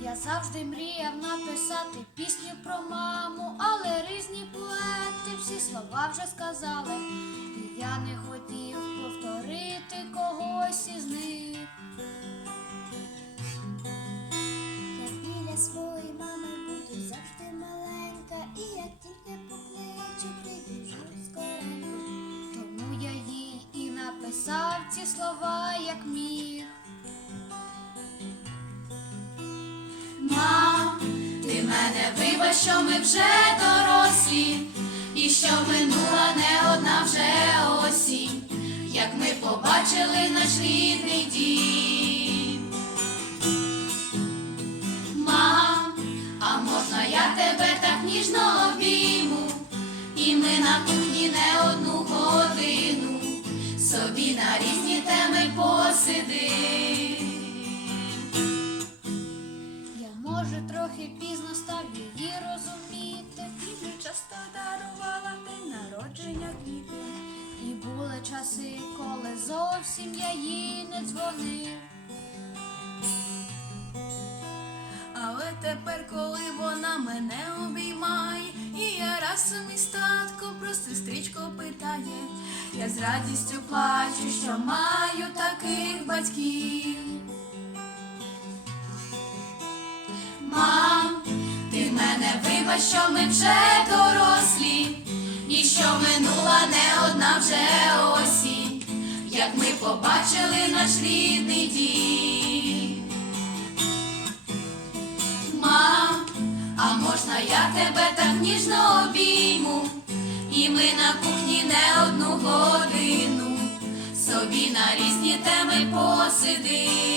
Я завжди мріяв написати пісню про маму, але різні поети всі слова вже сказали. І я не хотів повторити когось із них. Я біля своєї мами буду завжди маленька, і як тільки покличу, прибіжу скоренько. Тому я їй і написав ці слова, як міг. Мам, ти мене вибач, що ми вже дорослі, і що минула не одна вже осінь, як ми побачили наш рідний дім. Мам, а можна я тебе так ніжно обійму? І ми на кухні не одну трохи пізно став її розуміти, вже часто дарувала день народження квіти. і були часи, коли зовсім я їй не дзвонив. Але тепер, коли вона мене обіймає, і я разом із татком про сестричку питає, я з радістю плачу, що маю таких батьків. Що ми вже дорослі, і що минула не одна вже осінь, як ми побачили наш рідний дім. Мам, а можна я тебе так ніжно обійму, і ми на кухні не одну годину собі на різні теми посидим.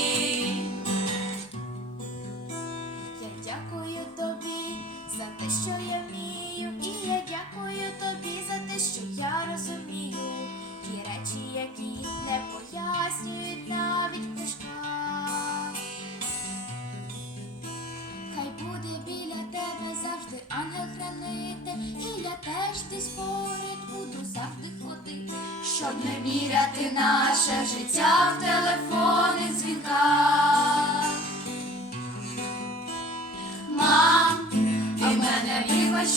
Що я вмію, і я дякую тобі за те, що я розумію ті речі, які не пояснюють навіть в книжках. Хай буде біля тебе завжди ангел-хранитель, і я теж десь поряд буду завжди ходити. Щоб не міряти наше життя в телефонних дзвінках.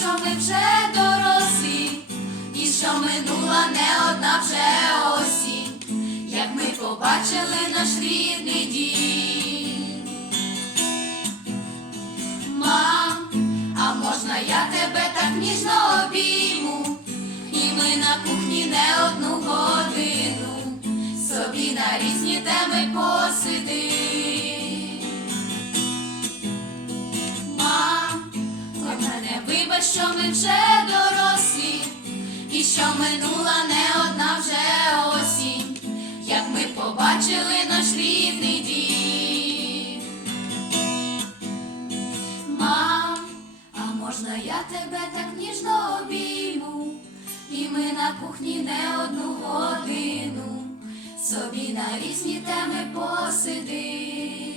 Що ми вже дорослі, і що минула не одна вже осінь, як ми побачили наш рідний дім. Мам, а можна я тебе так ніжно обійму? І ми на кухні не одну годину собі на різні теми посидим. Що ми вже дорослі, і що минула не одна вже осінь, як ми побачили наш рідний дім. Мам, а можна я тебе так ніжно обійму? І ми на кухні не одну годину собі на різні теми посидим.